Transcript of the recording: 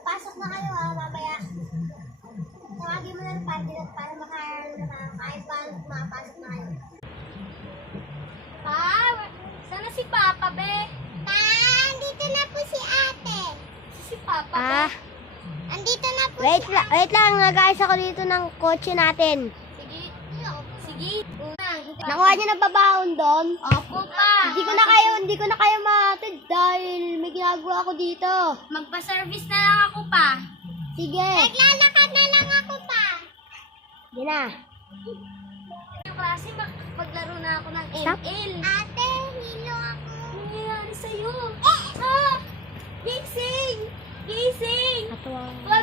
Pasok na kayo mamaya. Tawagin mo ng padilot para kahit paano mapasok na kayo. Sana si Papa, be? Andito na po si ate. Si Papa, be? Andito na po Wait lang, nag-ayos ako dito ng kotse natin. Sige. Sige. Nakuha niyo na babaon doon? Opo, pa. Hindi ko na kayo mahatid dahil may ginagawa ako dito. Magpa-service na lang ako, pa. Sige. Naglalakad na lang ako pa. Sige na. Yung klase, maglaro na ako ng Stop. ML. Ate, hilo ako. Ano nangyayari sa'yo? Gising! Gising! Katuwa. Wala